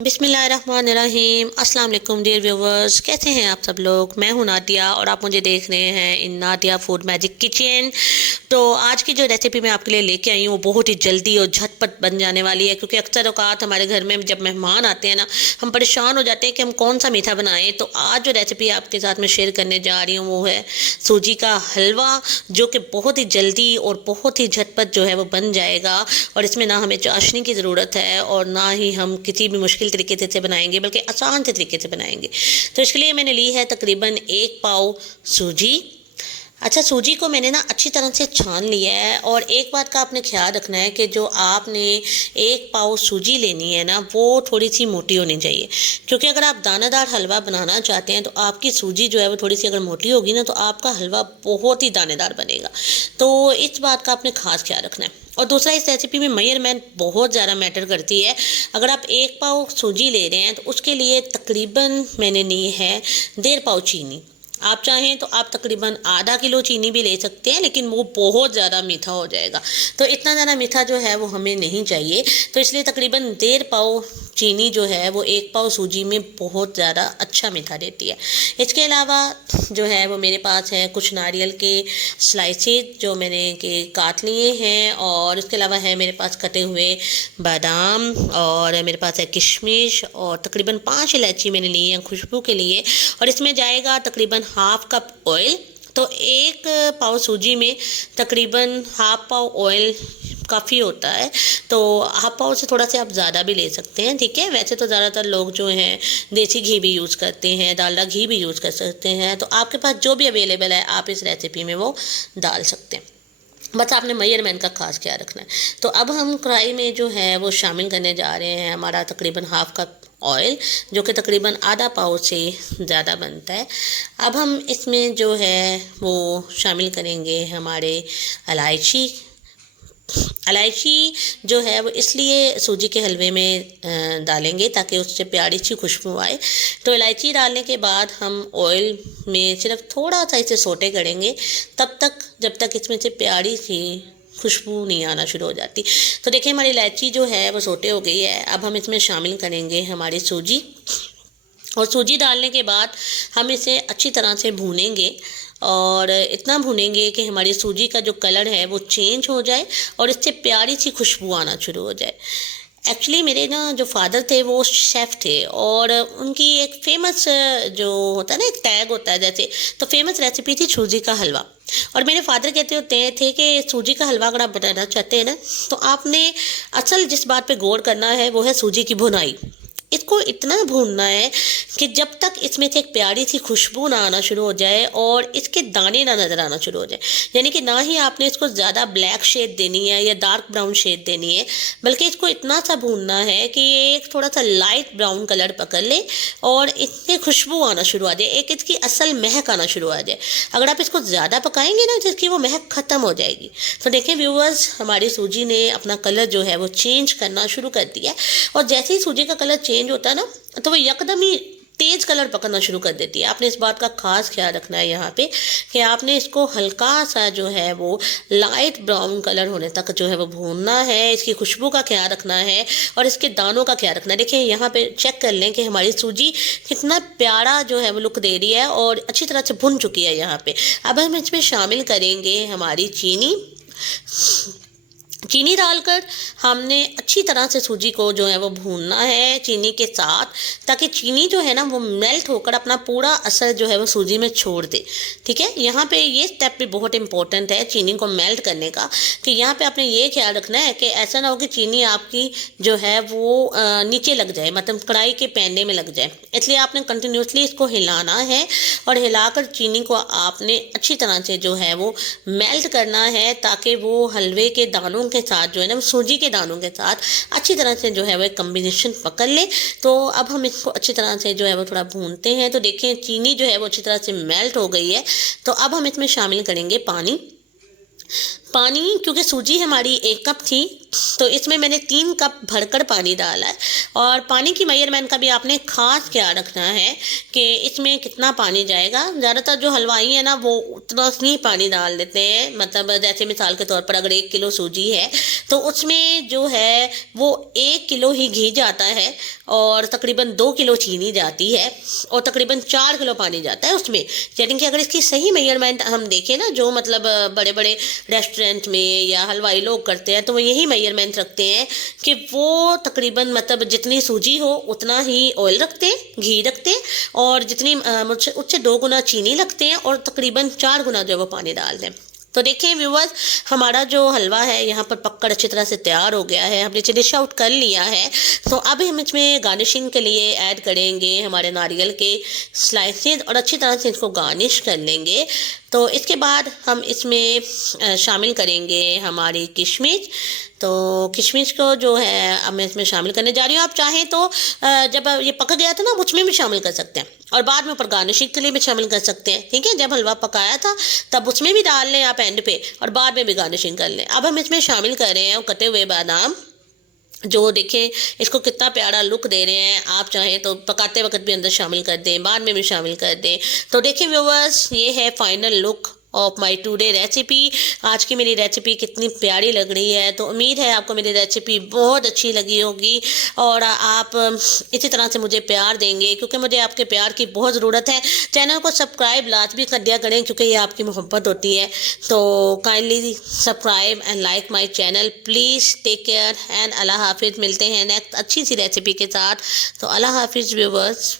बिस्मिल्लाहिर्रहमानिर्रहीम। अस्सलाम वालेकुम डियर व्यूवर्स, कैसे हैं आप सब लोग। मैं हूं नादिया और आप मुझे देख रहे हैं इन नादिया फूड मैजिक किचन। तो आज की जो रेसिपी मैं आपके लिए लेके आई हूँ वो बहुत ही जल्दी और झटपट बन जाने वाली है, क्योंकि अक्सर औकात हमारे घर में जब मेहमान आते हैं ना, हम परेशान हो जाते हैं कि हम कौन सा मीठा बनाएं। तो आज जो रेसिपी आपके साथ में शेयर करने जा रही हूँ वो है सूजी का हलवा, जो कि बहुत ही जल्दी और बहुत ही झटपट जो है वो बन जाएगा। और इसमें ना हमें चाशनी की ज़रूरत है और ना ही हम किसी भी मुश्किल तरीके से बनाएंगे, बल्कि आसान से तरीके से बनाएंगे। तो इसके लिए मैंने ली है तकरीबन 1 पाव सूजी। अच्छा, सूजी को मैंने ना अच्छी तरह से छान लिया है। और एक बात का आपने ख्याल रखना है कि जो आपने 1 पाव सूजी लेनी है ना, वो थोड़ी सी मोटी होनी चाहिए, क्योंकि अगर आप दानादार हलवा बनाना चाहते हैं तो आपकी सूजी जो है वो थोड़ी सी अगर मोटी होगी ना, तो आपका हलवा बहुत ही दानेदार बनेगा। तो इस बात का आपने खास ख्याल रखना है। और दूसरा, इस रेसिपी में मेजरमेंट बहुत ज़्यादा मैटर करती है। अगर आप 1 पाव सूजी ले रहे हैं तो उसके लिए तकरीबन मैंने ली है 1.5 पाव चीनी। आप चाहें तो आप तकरीबन आधा किलो चीनी भी ले सकते हैं, लेकिन वो बहुत ज़्यादा मीठा हो जाएगा। तो इतना ज़्यादा मीठा जो है वो हमें नहीं चाहिए। तो इसलिए तकरीबन 1.5 पाव चीनी जो है वो 1 पाव सूजी में बहुत ज़्यादा अच्छा मीठा देती है। इसके अलावा जो है वो मेरे पास है कुछ नारियल के स्लाइसेस जो मैंने के काट लिए हैं, और इसके अलावा है मेरे पास कटे हुए बादाम, और मेरे पास है किशमिश, और तकरीबन 5 इलायची मैंने ली है खुशबू के लिए। और इसमें जाएगा तकरीबन हाफ कप ऑयल। तो 1 पाव सूजी में तकरीबन हाफ पाव ऑयल काफ़ी होता है। तो हाफ पाव से थोड़ा सा आप ज़्यादा भी ले सकते हैं, ठीक है। वैसे तो ज़्यादातर लोग जो हैं देसी घी भी यूज़ करते हैं, डालडा घी भी यूज़ कर सकते हैं। तो आपके पास जो भी अवेलेबल है आप इस रेसिपी में वो डाल सकते हैं। बस आपने मेजरमेंट का खास ख्याल रखना है। तो अब हम कढ़ाई में जो है वो शामिल करने जा रहे हैं हमारा तकरीबन हाफ कप ऑयल, जो कि तकरीबन आधा पाव से ज़्यादा बनता है। अब हम इसमें जो है वो शामिल करेंगे हमारे इलायची। इलायची जो है वो इसलिए सूजी के हलवे में डालेंगे ताकि उससे प्यारी सी खुशबू आए। तो इलायची डालने के बाद हम ऑयल में सिर्फ थोड़ा सा इसे सोटे करेंगे, तब तक जब तक इसमें से प्यारी सी खुशबू नहीं आना शुरू हो जाती। तो देखिए हमारी इलायची जो है वो सोटे हो गई है। अब हम इसमें शामिल करेंगे हमारी सूजी, और सूजी डालने के बाद हम इसे अच्छी तरह से भूनेंगे, और इतना भूनेंगे कि हमारी सूजी का जो कलर है वो चेंज हो जाए और इससे प्यारी सी खुशबू आना शुरू हो जाए। एक्चुअली मेरे ना जो फादर थे वो शेफ़ थे, और उनकी एक फ़ेमस जो होता है ना, एक टैग होता है जैसे, तो फेमस रेसिपी थी सूजी का हलवा। और मेरे फादर कहते होते थे कि सूजी का हलवा अगर आप बनाना चाहते हैं ना, तो आपने असल जिस बात पे गौर करना है वो है सूजी की भुनाई। इसको इतना भूनना है कि जब तक इसमें से एक प्यारी सी खुशबू ना आना शुरू हो जाए और इसके दाने ना नज़र आना शुरू हो जाए। यानी कि ना ही आपने इसको ज़्यादा ब्लैक शेड देनी है या डार्क ब्राउन शेड देनी है, बल्कि इसको इतना सा भूनना है कि ये एक थोड़ा सा लाइट ब्राउन कलर पकड़ ले और इससे खुशबू आना शुरू आ जाए, एक इसकी असल महक आना शुरू आ जाए। अगर आप इसको ज़्यादा पकाएंगे ना तो इसकी वो महक ख़त्म हो जाएगी। तो देखिए व्यूवर्स, हमारी सूजी ने अपना कलर जो है वो चेंज करना शुरू कर दिया, और जैसे ही सूजी का कलर चेंज होता है ना, तो वो यकदम ही तेज कलर पकड़ना शुरू कर देती है। आपने इस बात का खास ख्याल रखना है यहाँ पे कि आपने इसको हल्का सा जो है वो लाइट ब्राउन कलर होने तक जो है वो भूनना है। इसकी खुशबू का ख्याल रखना है और इसके दानों का ख्याल रखना है। देखिए यहाँ पे चेक कर लें कि हमारी सूजी कितना प्यारा जो है वो लुक दे रही है और अच्छी तरह से भुन चुकी है यहाँ पे। अब हम इसमें शामिल करेंगे हमारी चीनी। चीनी डालकर हमने अच्छी तरह से सूजी को जो है वो भूनना है चीनी के साथ, ताकि चीनी जो है ना वो मेल्ट होकर अपना पूरा असर जो है वो सूजी में छोड़ दे। ठीक है, यहाँ पे ये स्टेप भी बहुत इंपॉर्टेंट है चीनी को मेल्ट करने का, कि यहाँ पे आपने ये ख्याल रखना है कि ऐसा ना हो कि चीनी आपकी जो है वो नीचे लग जाए, मतलब कढ़ाई के पैने में लग जाए। इसलिए आपने कंटिन्यूसली इसको हिलाना है, और हिलाकर चीनी को आपने अच्छी तरह से जो है वो मेल्ट करना है, ताकि वो हलवे के दानों के साथ जो है ना, सूजी के दानों के साथ अच्छी तरह से जो है वो एक कम्बिनेशन पकड़ ले। तो अब हम इसको अच्छी तरह से जो है वो थोड़ा भूनते हैं। तो देखें चीनी जो है वो अच्छी तरह से मेल्ट हो गई है। तो अब हम इसमें शामिल करेंगे पानी। पानी, क्योंकि सूजी हमारी 1 कप थी तो इसमें मैंने 3 कप भरकर पानी डाला है। और पानी की मेजरमेंट का भी आपने ख़ास ख्याल रखना है कि इसमें कितना पानी जाएगा। ज़्यादातर जो हलवाई है ना वो उतना ही पानी डाल देते हैं, मतलब जैसे मिसाल के तौर पर अगर 1 किलो सूजी है तो उसमें जो है वो 1 किलो ही घी जाता है और तकरीबन 2 किलो चीनी जाती है और तकरीबन 4 किलो पानी जाता है उसमें। यानी कि अगर इसकी सही मेजरमेंट हम देखें ना, जो मतलब बड़े बड़े रेस्टोरेंट में या हलवाई लोग करते हैं तो वो यही मेजरमेंट रखते हैं कि वो तकरीबन मतलब जितनी सूजी हो उतना ही ऑयल रखते हैं, घी रखते हैं और जितनी उससे 2 गुना चीनी लगते हैं और तकरीबन 4 गुना जो है वो पानी डाल दें। तो देखिए व्यूवर्स, हमारा जो हलवा है यहाँ पर पककर अच्छी तरह से तैयार हो गया है, हमने इसे डिश आउट कर लिया है। तो अब हम इसमें गार्निशिंग के लिए ऐड करेंगे हमारे नारियल के स्लाइसेस और अच्छी तरह से इसको गार्निश कर लेंगे। तो इसके बाद हम इसमें शामिल करेंगे हमारी किशमिश। तो किशमिश को जो है अब मैं इसमें शामिल करने जा रही हूँ। आप चाहें तो जब ये पक गया था ना उसमें भी शामिल कर सकते हैं और बाद में ऊपर गार्निशिंग के लिए भी शामिल कर सकते हैं। ठीक है, जब हलवा पकाया था तब उसमें भी डाल लें आप एंड पे और बाद में भी गार्निशिंग कर लें। अब हम इसमें शामिल कर रहे हैं कटे हुए बादाम, जो देखें इसको कितना प्यारा लुक दे रहे हैं। आप चाहें तो पकाते वक्त भी अंदर शामिल कर दें, बाद में भी शामिल कर दें। तो देखिए व्यूवर्स, ये है final look of my today recipe. आज की मेरी रेसिपी कितनी प्यारी लग रही है। तो उम्मीद है आपको मेरी रेसिपी बहुत अच्छी लगी होगी और आप इसी तरह से मुझे प्यार देंगे, क्योंकि मुझे आपके प्यार की बहुत ज़रूरत है। चैनल को सब्सक्राइब लाजमी कर दिया करें, क्योंकि ये आपकी मोहब्बत होती है। तो kindly subscribe and like my channel please. Take care and अल्लाह हाफिज़। मिलते हैं नेक्स्ट अच्छी सी रेसिपी के साथ। तो अल्लाह हाफिज़ व्यूवर्स।